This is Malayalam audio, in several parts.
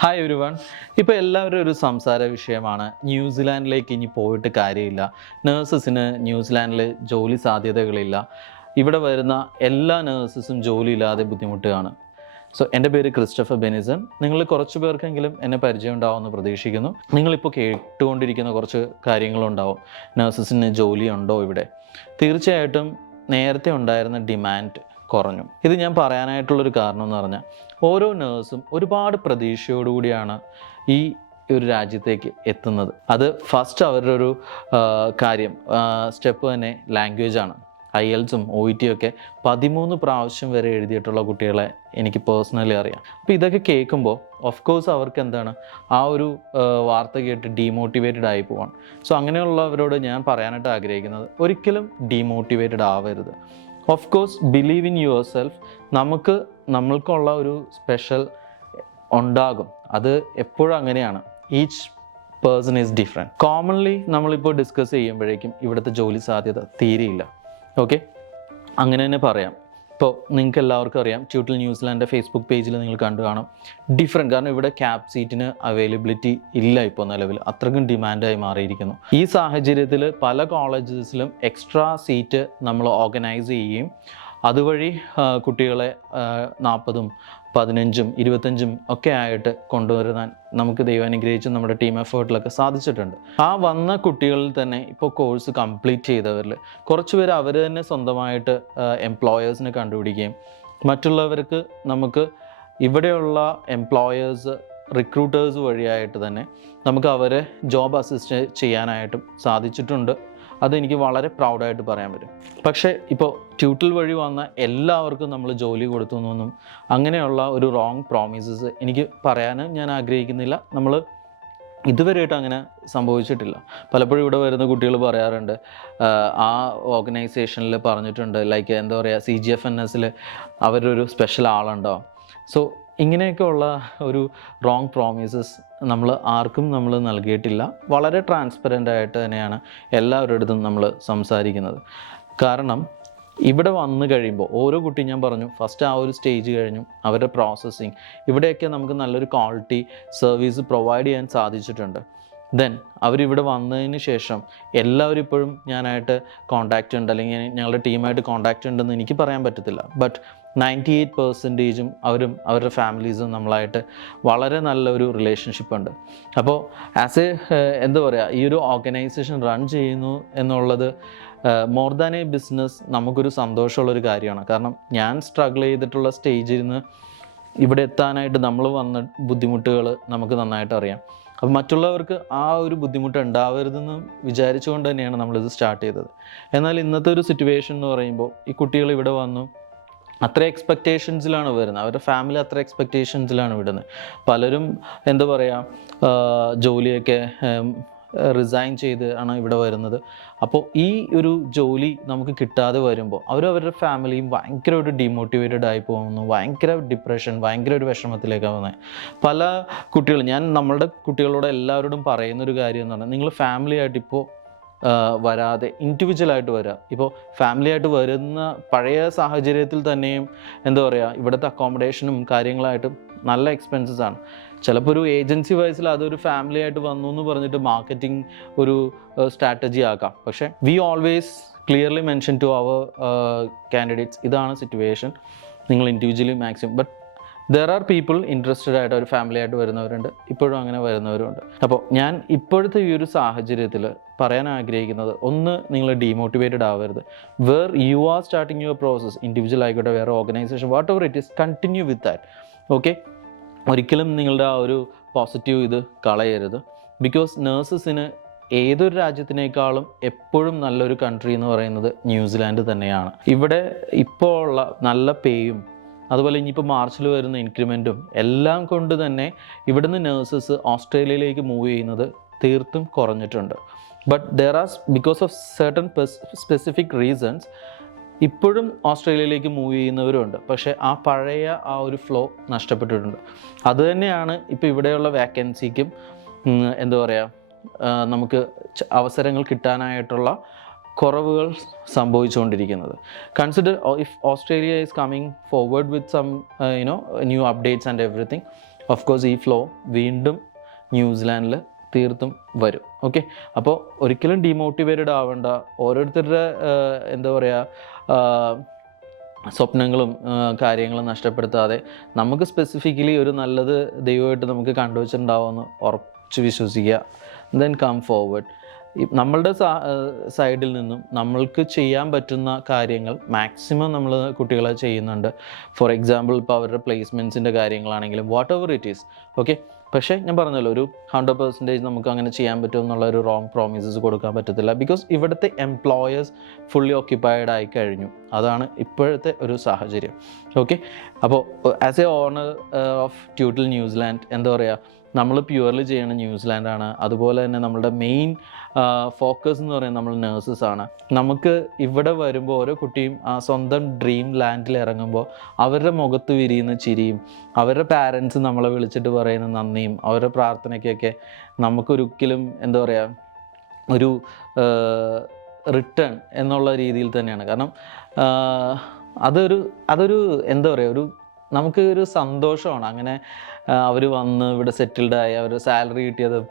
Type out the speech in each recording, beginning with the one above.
Hi every one. ഇപ്പോൾ എല്ലാവരും ഒരു സംസാര വിഷയമാണ് ന്യൂസിലാൻഡിലേക്ക് ഇനി പോയിട്ട് കാര്യമില്ല, നേഴ്സസിന് ന്യൂസിലാൻഡിൽ ജോലി സാധ്യതകളില്ല, ഇവിടെ വരുന്ന എല്ലാ നേഴ്സസും ജോലിയില്ലാതെ ബുദ്ധിമുട്ടുകയാണ്. സോ എൻ്റെ പേര് ക്രിസ്റ്റഫർ ബെനിസൺ. നിങ്ങൾ കുറച്ച് പേർക്കെങ്കിലും എന്നെ പരിചയം ഉണ്ടാവുമെന്ന് പ്രതീക്ഷിക്കുന്നു. നിങ്ങളിപ്പോൾ കേട്ടുകൊണ്ടിരിക്കുന്ന കുറച്ച് കാര്യങ്ങളുണ്ടാവും. നേഴ്സസിന് ജോലിയുണ്ടോ ഇവിടെ? തീർച്ചയായിട്ടും നേരത്തെ ഉണ്ടായിരുന്ന ഡിമാൻഡ് കുറഞ്ഞു. ഇത് ഞാൻ പറയാനായിട്ടുള്ളൊരു കാരണം എന്ന് പറഞ്ഞാൽ, ഓരോ നേഴ്സും ഒരുപാട് പ്രതീക്ഷയോടുകൂടിയാണ് ഈ ഒരു രാജ്യത്തേക്ക് എത്തുന്നത്. അത് ഫസ്റ്റ് അവരുടെ ഒരു കാര്യം സ്റ്റെപ്പ് തന്നെ ലാംഗ്വേജാണ്. IELTSഉം OET ഒക്കെ 13 പ്രാവശ്യം വരെ എഴുതിയിട്ടുള്ള കുട്ടികളെ എനിക്ക് പേഴ്സണലി അറിയാം. അപ്പോൾ ഇതൊക്കെ കേൾക്കുമ്പോൾ ഓഫ് കോഴ്സ് അവർക്ക് എന്താണ്, ആ ഒരു വാർത്ത കേട്ട് ഡീമോട്ടിവേറ്റഡ് ആയി പോവാണ്. സോ അങ്ങനെയുള്ളവരോട് ഞാൻ പറയാനായിട്ട് ആഗ്രഹിക്കുന്നത്, ഒരിക്കലും ഡീമോട്ടിവേറ്റഡ് ആവരുത്. Of course believe in yourself. നമ്മൾക്കുള്ള ഒരു സ്പെഷ്യൽ ഉണ്ടാകും. അത് എപ്പോഴും അങ്ങനെയാണ്. Each person is different. Commonly നമ്മളിപ്പോൾ ഡിസ്കസ് ചെയ്യുമ്പോഴേക്കും ഇവിടുത്തെ ജോലി സാധ്യത തീരെയില്ല. ഓക്കെ, അങ്ങനെ തന്നെ പറയാം. ഇപ്പോൾ നിങ്ങൾക്ക് എല്ലാവർക്കും അറിയാം, ട്യൂട്ടൽ ന്യൂസിലാൻഡിൻ്റെ ഫേസ്ബുക്ക് പേജിൽ നിങ്ങൾ കണ്ടു കാണും, ഡിഫറെൻറ്റ്. കാരണം ഇവിടെ ക്യാപ് സീറ്റിന് അവൈലബിലിറ്റി ഇല്ല ഇപ്പോൾ നിലവിൽ, അത്രയ്ക്കും ഡിമാൻഡായി മാറിയിരിക്കുന്നു. ഈ സാഹചര്യത്തിൽ പല കോളേജസിലും എക്സ്ട്രാ സീറ്റ് നമ്മൾ ഓർഗനൈസ് ചെയ്യുകയും അതുവഴി കുട്ടികളെ 40, 15, 25 ഒക്കെ ആയിട്ട് കൊണ്ടുവരാൻ നമുക്ക് ദൈവം അനുഗ്രഹിച്ച് നമ്മുടെ ടീം എഫേർട്ടിലൊക്കെ സാധിച്ചിട്ടുണ്ട്. ആ വന്ന കുട്ടികളിൽ തന്നെ ഇപ്പോൾ കോഴ്സ് കംപ്ലീറ്റ് ചെയ്തവരിൽ കുറച്ച് പേര് അവർ തന്നെ സ്വന്തമായിട്ട് എംപ്ലോയേഴ്സിനെ കണ്ടുപിടിക്കുകയും മറ്റുള്ളവർക്ക് നമുക്ക് ഇവിടെയുള്ള എംപ്ലോയേഴ്സ് റിക്രൂട്ടേഴ്സ് വഴിയായിട്ട് തന്നെ നമുക്ക് അവരെ ജോബ് അസിസ്റ്റ് ചെയ്യാനായിട്ടും സാധിച്ചിട്ടുണ്ട്. അതെനിക്ക് വളരെ പ്രൗഡായിട്ട് പറയാൻ പറ്റും. പക്ഷേ ഇപ്പോൾ ട്യൂട്ടൽ വഴി വന്ന എല്ലാവർക്കും നമ്മൾ ജോലി കൊടുത്തു എന്നൊന്നും അങ്ങനെയുള്ള ഒരു റോങ് പ്രോമിസസ് എനിക്ക് പറയാനും ഞാൻ ആഗ്രഹിക്കുന്നില്ല. നമ്മൾ ഇതുവരെയായിട്ട് അങ്ങനെ സംഭവിച്ചിട്ടില്ല. പലപ്പോഴും ഇവിടെ വരുന്ന കുട്ടികൾ പറയാറുണ്ട്, ആ ഓർഗനൈസേഷനിൽ പറഞ്ഞിട്ടുണ്ട്, ലൈക്ക് എന്താ പറയുക, CGFNSൽ അവരൊരു സ്പെഷ്യൽ ആളുണ്ടോ. സോ ഇങ്ങനെയൊക്കെയുള്ള ഒരു റോങ് പ്രോമിസസ് ആർക്കും നമ്മൾ നൽകിയിട്ടില്ല. വളരെ ട്രാൻസ്പെറൻ്റ് ആയിട്ട് തന്നെയാണ് എല്ലാവരുടെ അടുത്തും നമ്മൾ സംസാരിക്കുന്നത്. കാരണം ഇവിടെ വന്നു കഴിയുമ്പോൾ ഓരോ കുട്ടി, ഞാൻ പറഞ്ഞു ഫസ്റ്റ് ആ ഒരു സ്റ്റേജ് കഴിഞ്ഞു അവരുടെ പ്രോസസ്സിങ്, ഇവിടെയൊക്കെ നമുക്ക് നല്ലൊരു ക്വാളിറ്റി സർവീസ് പ്രൊവൈഡ് ചെയ്യാൻ സാധിച്ചിട്ടുണ്ട്. ദെൻ അവരിവിടെ വന്നതിന് ശേഷം എല്ലാവരും ഇപ്പോഴും ഞാനായിട്ട് കോൺടാക്റ്റ് ഉണ്ട്, അല്ലെങ്കിൽ ഞങ്ങളുടെ ടീമായിട്ട് കോൺടാക്റ്റ് ഉണ്ടെന്ന് എനിക്ക് പറയാൻ പറ്റത്തില്ല. ബട്ട് 98% അവരും അവരുടെ ഫാമിലീസും നമ്മളായിട്ട് വളരെ നല്ലൊരു റിലേഷൻഷിപ്പ് ഉണ്ട്. അപ്പോൾ ആസ് എന്താ പറയുക, ഈ ഒരു ഓർഗനൈസേഷൻ റൺ ചെയ്യുന്നു എന്നുള്ളത് മോർ ദാൻ എ ബിസിനസ് നമുക്കൊരു സന്തോഷമുള്ളൊരു കാര്യമാണ്. കാരണം ഞാൻ സ്ട്രഗിൾ ചെയ്തിട്ടുള്ള സ്റ്റേജിൽ നിന്ന് ഇവിടെ എത്താനായിട്ട് നമ്മൾ വന്ന ബുദ്ധിമുട്ടുകൾ നമുക്ക് നന്നായിട്ട് അറിയാം. അപ്പോൾ മറ്റുള്ളവർക്ക് ആ ഒരു ബുദ്ധിമുട്ട് ഉണ്ടാവരുതെന്ന് വിചാരിച്ചുകൊണ്ട് തന്നെയാണ് നമ്മളിത് സ്റ്റാർട്ട് ചെയ്തത്. എന്നാൽ ഇന്നത്തെ ഒരു സിറ്റുവേഷൻ എന്ന് പറയുമ്പോൾ, ഈ കുട്ടികൾ ഇവിടെ വന്നു അത്ര എക്സ്പെക്റ്റേഷൻസിലാണ് വരുന്നത്, അവരുടെ ഫാമിലി അത്ര എക്സ്പെക്റ്റേഷൻസിലാണ് വിടുന്നത്. പലരും എന്താ പറയുക, ജോലിയൊക്കെ റിസൈൻ ചെയ്ത് ആണ് ഇവിടെ വരുന്നത്. അപ്പോൾ ഈ ഒരു ജോലി നമുക്ക് കിട്ടാതെ വരുമ്പോൾ അവരുടെ ഫാമിലിയും ഭയങ്കര ഒരു ഡീമോട്ടിവേറ്റഡ് ആയി പോകുന്നു, ഭയങ്കര ഡിപ്രഷൻ, ഭയങ്കര ഒരു വിഷമത്തിലേക്കാണ് വന്നത്. പല കുട്ടികൾ, ഞാൻ നമ്മളുടെ കുട്ടികളോട് എല്ലാവരോടും പറയുന്നൊരു കാര്യം എന്ന് പറഞ്ഞാൽ, നിങ്ങൾ ഫാമിലി ആയിട്ട് ഇപ്പോൾ വരാതെ ഇൻഡിവിജ്വലായിട്ട് വരിക. ഇപ്പോൾ ഫാമിലി ആയിട്ട് വരുന്ന പഴയ സാഹചര്യത്തിൽ തന്നെയും എന്താ പറയുക, ഇവിടുത്തെ അക്കോമഡേഷനും കാര്യങ്ങളായിട്ടും നല്ല എക്സ്പെൻസസ് ആണ്. ചിലപ്പോൾ ഒരു ഏജൻസി വൈസിൽ അതൊരു ഫാമിലി ആയിട്ട് വന്നു എന്ന് പറഞ്ഞിട്ട് മാർക്കറ്റിംഗ് ഒരു സ്ട്രാറ്റജി ആക്കാം. പക്ഷേ we always clearly mention to our candidates, ഇതാണ് സിറ്റുവേഷൻ, നിങ്ങൾ individually maximum. But there are people interested ആയിട്ട് ഒരു ഫാമിലി ആയിട്ട് വരുന്നവരുണ്ട്, ഇപ്പോഴും അങ്ങനെ വരുന്നവരുണ്ട്. അപ്പോൾ ഞാൻ ഇപ്പോഴത്തെ ഈ ഒരു സാഹചര്യത്തിൽ പറയാൻ ആഗ്രഹിക്കുന്നത്, ഒന്ന്, നിങ്ങൾ ഡീമോട്ടിവേറ്റഡ് ആവരുത്. Where you are starting your process, individual ആയിക്കോട്ടെ വേറെ organisation, whatever it is, continue with that. Okay, ഒരിക്കലും നിങ്ങളുടെ ആ ഒരു പോസിറ്റീവ് ഇത് കളയരുത്. ബിക്കോസ് നേഴ്സസിന് ഏതൊരു രാജ്യത്തിനേക്കാളും എപ്പോഴും നല്ലൊരു കൺട്രി എന്ന് പറയുന്നത് ന്യൂസിലാൻഡ് തന്നെയാണ്. ഇവിടെ ഇപ്പോൾ ഉള്ള നല്ല പേയും അതുപോലെ ഇനിയിപ്പോൾ മാർച്ചിൽ വരുന്ന ഇൻക്രിമെൻറ്റും എല്ലാം കൊണ്ട് തന്നെ ഇവിടുന്ന് നേഴ്സസ് ഓസ്ട്രേലിയയിലേക്ക് മൂവ് ചെയ്യുന്നത് തീർത്തും കുറഞ്ഞിട്ടുണ്ട്. But there R, because of certain specific reasons, ഇപ്പോഴും ഓസ്ട്രേലിയയിലേക്ക് മൂവ് ചെയ്യുന്നവരുണ്ട്. പക്ഷേ ആ പഴയ ആ ഒരു ഫ്ലോ നഷ്ടപ്പെട്ടിട്ടുണ്ട്. അതുതന്നെയാണ് ഇപ്പോൾ ഇവിടെയുള്ള വാക്കൻസിക്കും എന്താ പറയുക, നമുക്ക് അവസരങ്ങൾ കിട്ടാനായിട്ടുള്ള കുറവുകൾ സംഭവിച്ചുകൊണ്ടിരിക്കുന്നത്. Consider if Australia is coming forward with some new updates and everything, of course ഈ ഫ്ലോ വീണ്ടും ന്യൂസിലാൻഡിൽ തീർത്തും വരും. ഓക്കെ, അപ്പോൾ ഒരിക്കലും ഡീമോട്ടിവേറ്റഡ് ആവേണ്ട. ഓരോരുത്തരുടെ എന്താ പറയുക, സ്വപ്നങ്ങളും കാര്യങ്ങളും നഷ്ടപ്പെടുത്താതെ നമുക്ക് സ്പെസിഫിക്കലി ഒരു നല്ലത് ദൈവമായിട്ട് നമുക്ക് കണ്ടുവച്ചിട്ടുണ്ടാവുമെന്ന് ഉറച്ച് വിശ്വസിക്കുക. Then come forward. നമ്മളുടെ സൈഡിൽ നിന്നും നമ്മൾക്ക് ചെയ്യാൻ പറ്റുന്ന കാര്യങ്ങൾ മാക്സിമം നമ്മൾ കുട്ടികളെ ചെയ്യുന്നുണ്ട്. ഫോർ എക്സാമ്പിൾ ഇപ്പോൾ അവരുടെ പ്ലേസ്മെൻറ്റ്സിൻ്റെ കാര്യങ്ങളാണെങ്കിലും what ever it is. Okay, പക്ഷേ ഞാൻ പറഞ്ഞല്ലോ, ഒരു 100% നമുക്ക് അങ്ങനെ ചെയ്യാൻ പറ്റും എന്നുള്ള ഒരു റോങ് പ്രോമിസസ് കൊടുക്കാൻ പറ്റത്തില്ല. ബിക്കോസ് ഇവിടുത്തെ എംപ്ലോയേഴ്സ് ഫുള്ളി ഓക്യുപ്പൈഡ് ആയി കഴിഞ്ഞു. അതാണ് ഇപ്പോഴത്തെ ഒരു സാഹചര്യം. ഓക്കെ, അപ്പോൾ ആസ് എ ഓണർ ഓഫ് ട്യൂട്ടൽ ന്യൂസിലാൻഡ് എന്താ പറയുക, നമ്മൾ പ്യുവർലി ചെയ്യണ ന്യൂസിലാൻഡാണ്. അതുപോലെ തന്നെ നമ്മളുടെ മെയിൻ ഫോക്കസ് എന്ന് പറയുന്നത് നമ്മൾ നേഴ്സസാണ്. നമുക്ക് ഇവിടെ വരുമ്പോൾ ഓരോ കുട്ടിയും ആ സ്വന്തം ഡ്രീം ലാൻഡിൽ ഇറങ്ങുമ്പോൾ അവരുടെ മുഖത്ത് വിരിയുന്ന ചിരിയും അവരുടെ പാരൻസ് നമ്മളെ വിളിച്ചിട്ട് പറയുന്ന നന്ദിയും അവരുടെ പ്രാർത്ഥനയ്ക്കൊക്കെ നമുക്കൊരിക്കലും എന്താ പറയുക, ഒരു റിട്ടേൺ എന്നുള്ള രീതിയിൽ തന്നെയാണ്. കാരണം അതൊരു എന്താ പറയുക, ഒരു നമുക്ക് ഒരു സന്തോഷമാണ്. അങ്ങനെ അവർ വന്ന് ഇവിടെ സെറ്റിൽഡായി അവരുടെ സാലറി കിട്ടിയതും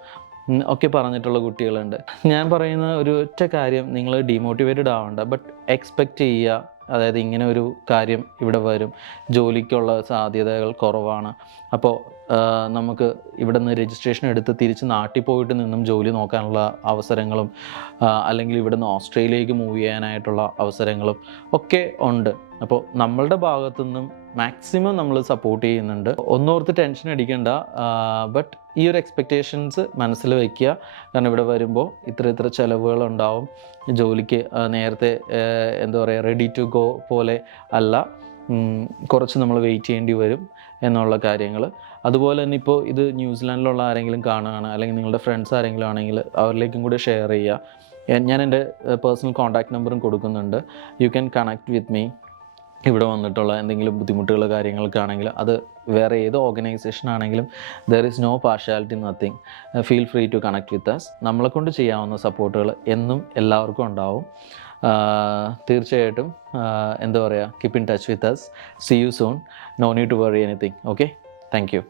ഒക്കെ പറഞ്ഞിട്ടുള്ള കുട്ടികളുണ്ട്. ഞാൻ പറയുന്ന ഒരു ഒറ്റ കാര്യം, നിങ്ങൾ ഡീമോട്ടിവേറ്റഡ് ആവണ്ട, ബട്ട് എക്സ്പെക്റ്റ് ചെയ്യുക. അതായത് ഇങ്ങനെ ഒരു കാര്യം ഇവിടെ വരും, ജോലിക്കുള്ള സാധ്യതകൾ കുറവാണ്. അപ്പോൾ നമുക്ക് ഇവിടെ നിന്ന് രജിസ്ട്രേഷൻ എടുത്ത് തിരിച്ച് നാട്ടിൽ പോയിട്ട് നിന്നും ജോലി നോക്കാനുള്ള അവസരങ്ങളും അല്ലെങ്കിൽ ഇവിടെ നിന്ന് ഓസ്ട്രേലിയയിലേക്ക് മൂവ് ചെയ്യാനായിട്ടുള്ള അവസരങ്ങളും ഒക്കെ ഉണ്ട്. അപ്പോൾ നമ്മളുടെ ഭാഗത്തു നിന്നും മാക്സിമം നമ്മൾ സപ്പോർട്ട് ചെയ്യുന്നുണ്ട്. ഒന്നോർത്ത് ടെൻഷൻ അടിക്കേണ്ട, ബട്ട് ഈ ഒരു എക്സ്പെക്റ്റേഷൻസ് മനസ്സിൽ വയ്ക്കുക. കാരണം ഇവിടെ വരുമ്പോൾ ഇത്ര ചിലവുകളുണ്ടാവും. ജോലിക്ക് നേരത്തെ എന്താ പറയുക, റെഡി ടു ഗോ പോലെ അല്ല, കുറച്ച് നമ്മൾ വെയിറ്റ് ചെയ്യേണ്ടി വരും എന്നുള്ള കാര്യങ്ങൾ. അതുപോലെ തന്നെ ഇപ്പോൾ ഇത് ന്യൂസിലാൻഡിലുള്ള ആരെങ്കിലും കാണുകയാണ്, അല്ലെങ്കിൽ നിങ്ങളുടെ ഫ്രണ്ട്സ് ആരെങ്കിലും ആണെങ്കിൽ അവരിലേക്കും കൂടി ഷെയർ ചെയ്യുക. ഞാൻ എൻ്റെ പേഴ്സണൽ കോൺടാക്റ്റ് നമ്പറും കൊടുക്കുന്നുണ്ട്. You can connect with me. ഇവിടെ വന്നിട്ടുള്ള എന്തെങ്കിലും ബുദ്ധിമുട്ടുകൾ കാര്യങ്ങൾക്കാണെങ്കിൽ, അത് വേറെ ഏത് ഓർഗനൈസേഷൻ ആണെങ്കിലും, there is no partiality, nothing. Feel free to connect with us. നമ്മളെക്കൊണ്ട് ചെയ്യാവുന്ന സപ്പോർട്ടുകൾ എന്നും എല്ലാവർക്കും ഉണ്ടാവും. തീർച്ചയായിട്ടും എന്താ പറയുക, keep in touch with us. See you soon. No need to worry anything. Okay, thank U.